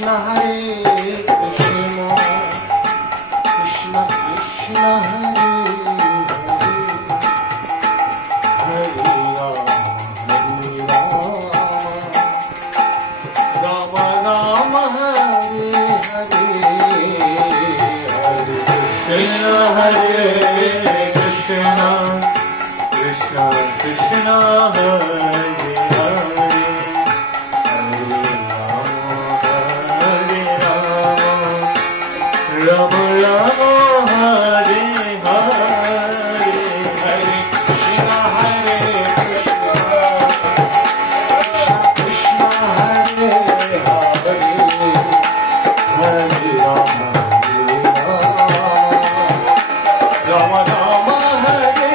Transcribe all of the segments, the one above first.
Krishna Hare Krishna Krishna Krishna Hare Hare Rama Rama Hare Hare Krishna Hare Krishna Krishna Krishna Hare Rama Rama Hare Hare Hare Krishna Hare Krishna Krishna Hare Hare Hare Rama Rama Rama Hare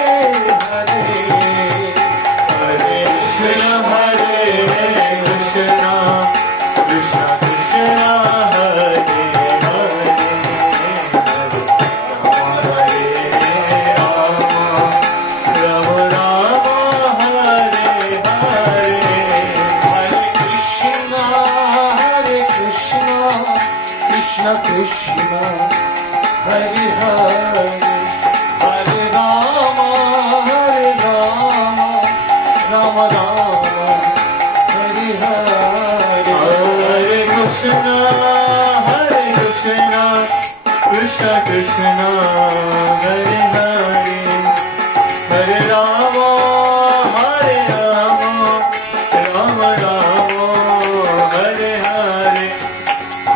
Hare Hare Krishna Hare Krishna Krishna Krishna Hare Krishna Krishna Hare Hare Hare Rama Rama Rama Hare Hare Hare Krishna Krishna Krishna Hare Hare Hare Rama Rama Rama Hare Hare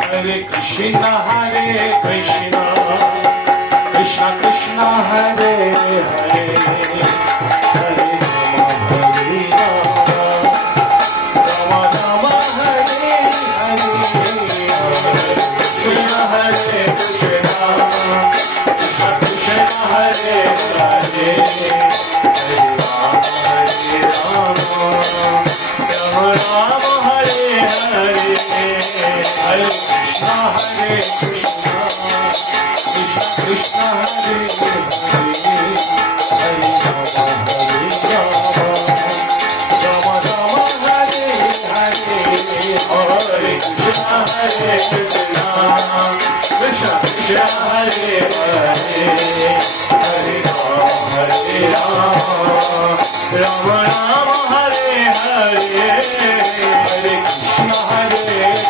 Hare Krishna Krishna Krishna Hare Hare Hare Rama Rama Hare Hare Krishna Krishna Krishna Hare Hare Hare Rama Rama Hare Hare Hare Krishna Krishna Krishna Hare Hare Hare Rama Rama Rama Hare Hare Hare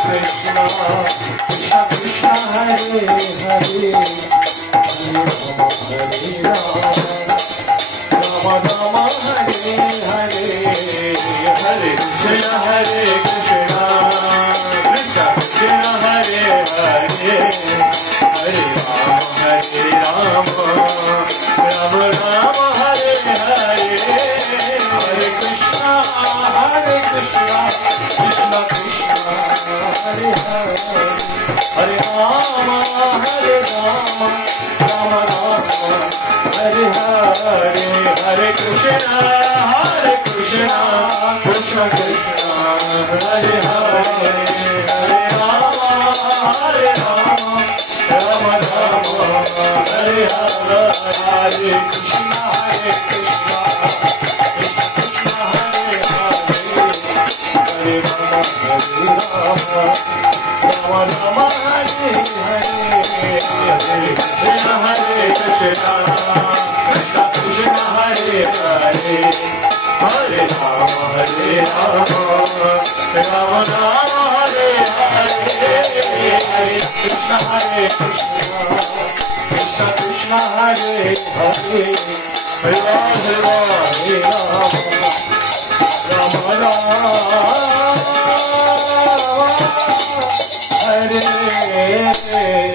Krishna Krishna Krishna Hare Hare Hare Rama Rama Rama Hare Hare Hare Krishna Krishna Krishna Krishna Hare Hare Rama Rama Hare Hare Hare Krishna Krishna Krishna Krishna Hare Hare Hare Rama Rama Rama Hare Hare Hare Krishna Krishna Krishna Hare Hare Hare Rama Rama Rama Hare Hare Hare Krishna Krishna Krishna Hare Hare Hare Rama Rama Rama Hare Hare Hare Krishna Krishna Krishna Hare Hare Hare Rama Rama Rama Hare Hare Hare Krishna Krishna Krishna Hare Hare Hare Rama Rama Rama Hare Hare Hare Krishna Krishna Krishna Hare Hare Hare Rama Rama Hare